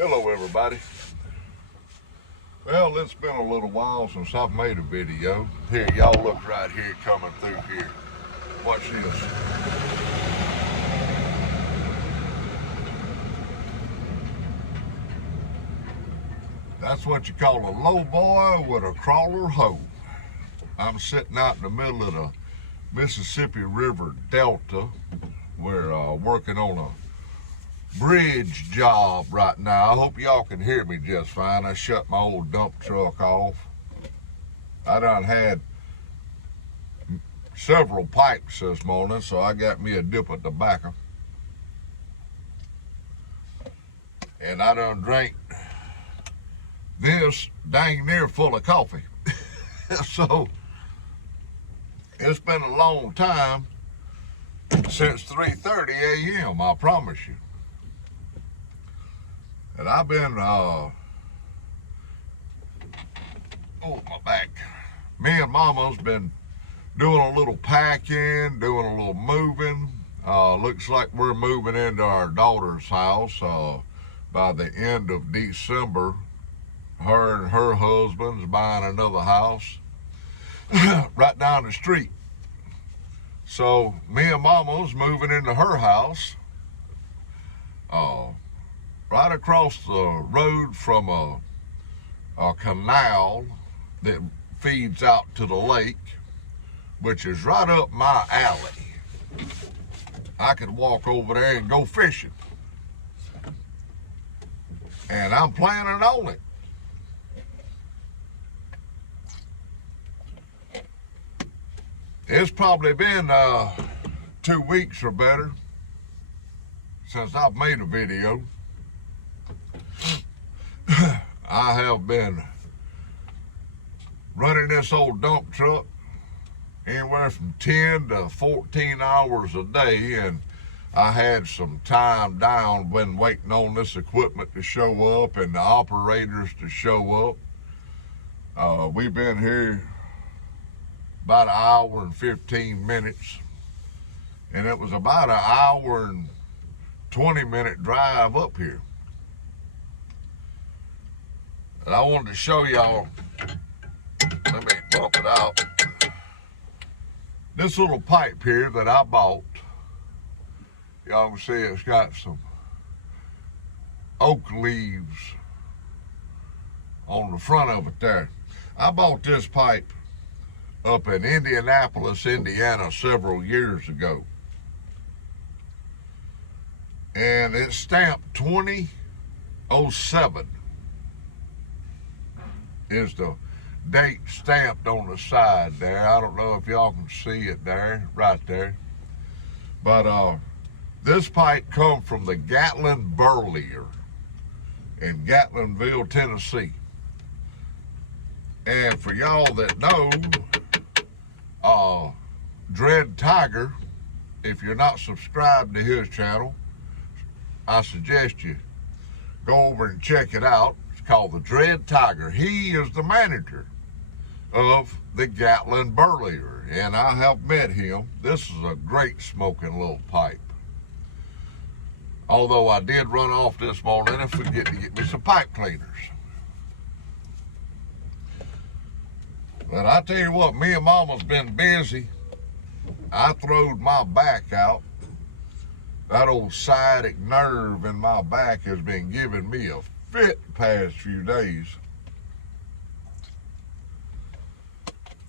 Hello everybody. Well, it's been a little while since I've made a video. Here, y'all look right here coming through here. Watch this. That's what you call a low boy with a crawler hoe. I'm sitting out in the middle of the Mississippi River Delta. We're working on a bridge job right now. I hope y'all can hear me just fine. I shut my old dump truck off. I done had several pipes this morning, so I got me a dip of tobacco. And I done drank this dang near full of coffee. So it's been a long time since 3:30 a.m., I promise you. And I've been, oh, my back. Me and Mama's been doing a little packing, doing a little moving. Looks like we're moving into our daughter's house by the end of December. Her and her husband's buying another house right down the street. So me and Mama's moving into her house right across the road from a canal that feeds out to the lake, which is right up my alley. I could walk over there and go fishing. And I'm planning on it. It's probably been 2 weeks or better since I've made a video. I have been running this old dump truck anywhere from 10 to 14 hours a day, and I had some time down when waiting on this equipment to show up and the operators to show up. We've been here about an hour and 15 minutes, and it was about an hour and 20-minute drive up here. And I wanted to show y'all, let me bump it out, this little pipe here that I bought. Y'all can see it's got some oak leaves on the front of it there. I bought this pipe up in Indianapolis, Indiana several years ago. And it's stamped 2007 is the date stamped on the side there. I don't know if y'all can see it there, right there. But this pipe come from the Gatlin Burley in Gatlinville, Tennessee. And for y'all that know, Dread Tiger, if you're not subscribed to his channel, I suggest you go over and check it out. It's called the Dread Tiger. He is the manager of the Gatlin Burley, and I have met him. This is a great smoking little pipe. Although I did run off this morning and forget to get me some pipe cleaners. But I tell you what, me and Mama's been busy. I throwed my back out. That old sciatic nerve in my back has been giving me a fit the past few days.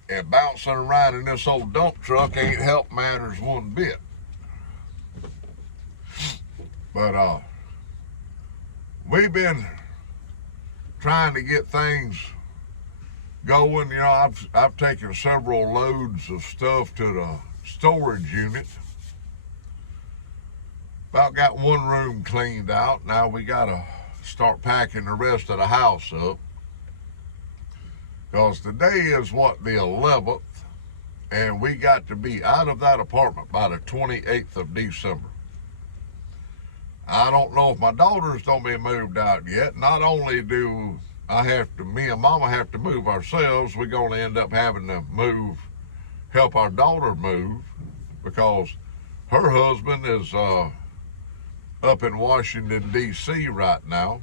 And bouncing around in this old dump truck ain't helped matters one bit. But we've been trying to get things going. You know, I've taken several loads of stuff to the storage unit. About got one room cleaned out. Now we gotta start packing the rest of the house up, because today is what, the 11th, and we got to be out of that apartment by the 28th of December. I don't know if my daughter's don't be moved out yet. Not only do me and Mama have to move ourselves, we're gonna end up having to help our daughter move, because her husband is up in Washington, D.C. right now,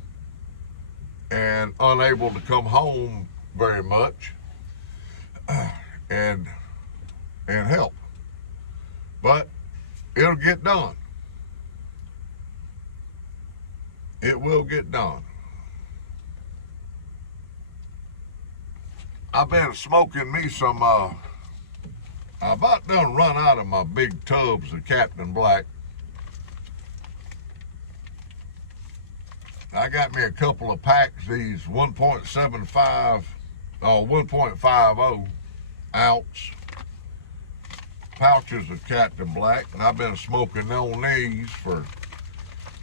and unable to come home very much and help. But it'll get done. It will get done. I've been smoking me some, I about done run out of my big tubs of Captain Black. I got me a couple of packs, these 1.75 or 1.50 ounce pouches of Captain Black, and I've been smoking on these for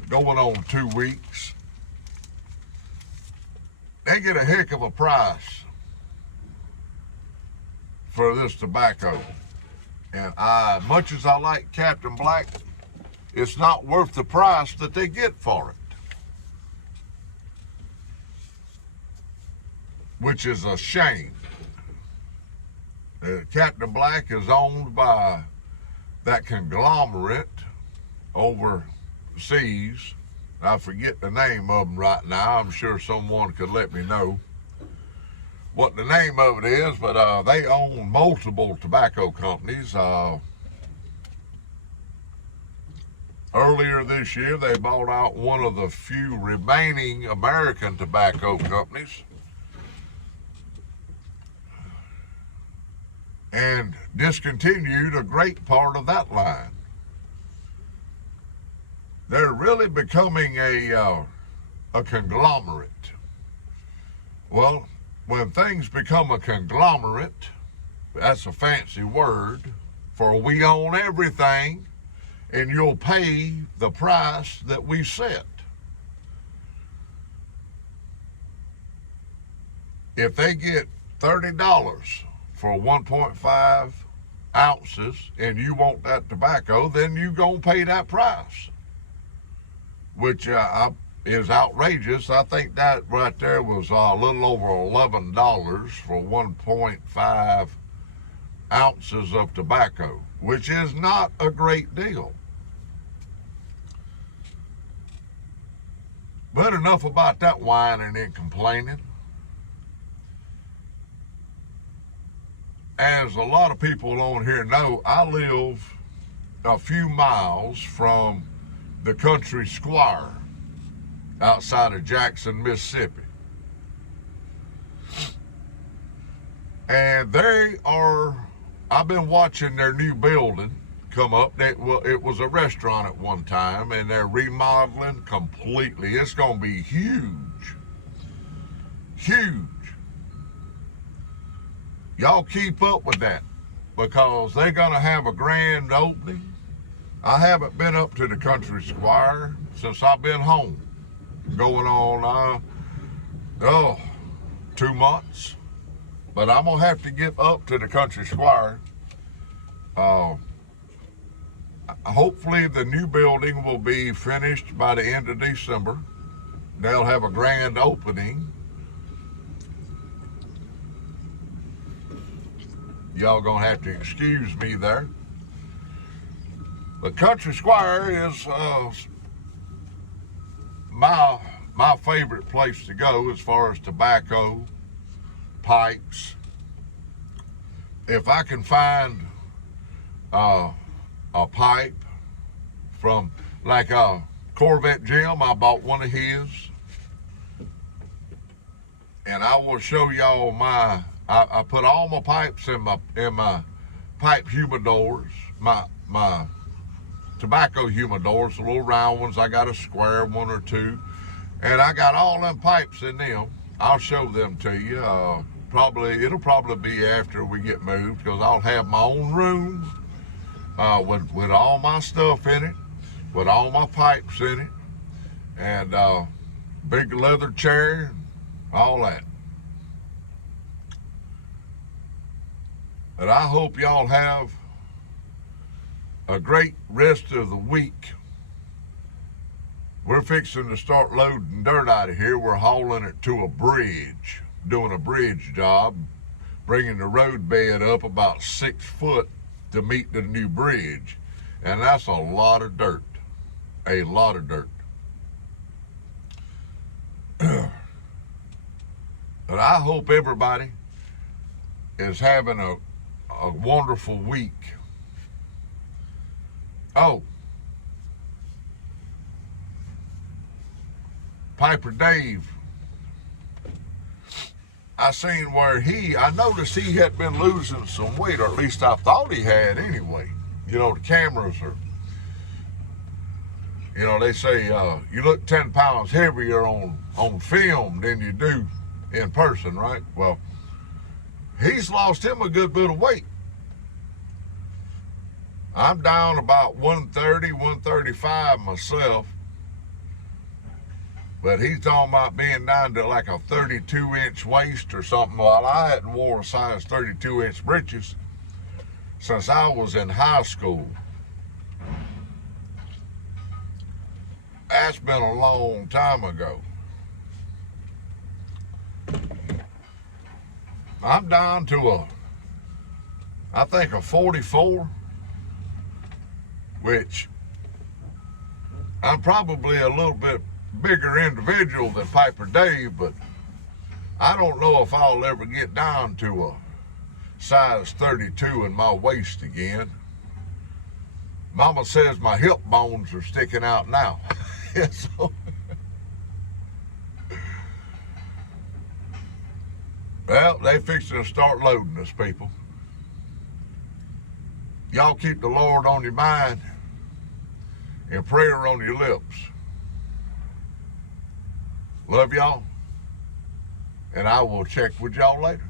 going on 2 weeks. They get a heck of a price for this tobacco. And much as I like Captain Black, it's not worth the price that they get for it. Which is a shame. Captain Black is owned by that conglomerate overseas. I forget the name of them right now. I'm sure someone could let me know what the name of it is, but they own multiple tobacco companies. Earlier this year, they bought out one of the few remaining American tobacco companies and discontinued a great part of that line. They're really becoming a conglomerate. Well, when things become a conglomerate, that's a fancy word for we own everything and you'll pay the price that we set. If they get $30 for 1.5 ounces and you want that tobacco, then you gonna pay that price, which is outrageous. I think that right there was a little over $11 for 1.5 ounces of tobacco, which is not a great deal. But enough about that whining and complaining. As a lot of people on here know, I live a few miles from the Country Squire outside of Jackson, Mississippi. And I've been watching their new building come up. It was a restaurant at one time, and they're remodeling completely. It's going to be huge. Huge. Y'all keep up with that, because they're going to have a grand opening. I haven't been up to the Country Squire since I've been home. Going on 2 months. But I'm going to have to get up to the Country Squire. Hopefully the new building will be finished by the end of December. They'll have a grand opening. Y'all gonna have to excuse me there. The Country Squire is my favorite place to go as far as tobacco, pipes. If I can find a pipe from, like Corvette Jim, I bought one of his, and I will show y'all I put all my pipes in my pipe humidors, my tobacco humidors, the little round ones. I got a square one or two, and I got all them pipes in them. I'll show them to you. It'll probably be after we get moved, because I'll have my own room with all my stuff in it, with all my pipes in it, and big leather chair, all that. But I hope y'all have a great rest of the week. We're fixing to start loading dirt out of here. We're hauling it to a bridge, doing a bridge job, bringing the road bed up about 6 foot to meet the new bridge. And that's a lot of dirt, a lot of dirt. But I hope everybody is having a wonderful week. Oh, Piper Dave, I seen where I noticed he had been losing some weight, or at least I thought he had anyway. You know, the cameras are, you know, they say you look 10 pounds heavier on film than you do in person, right? Well, he's lost him a good bit of weight. I'm down about 130, 135 myself. But he's talking about being down to like a 32-inch waist or something, while I hadn't worn a size 32-inch breeches since I was in high school. That's been a long time ago. I'm down to I think a 44, which I'm probably a little bit bigger individual than Piper Dave, but I don't know if I'll ever get down to a size 32 in my waist again. Mama says my hip bones are sticking out now. So, well, they fixing to start loading us, people. Y'all keep the Lord on your mind and prayer on your lips. Love y'all, and I will check with y'all later.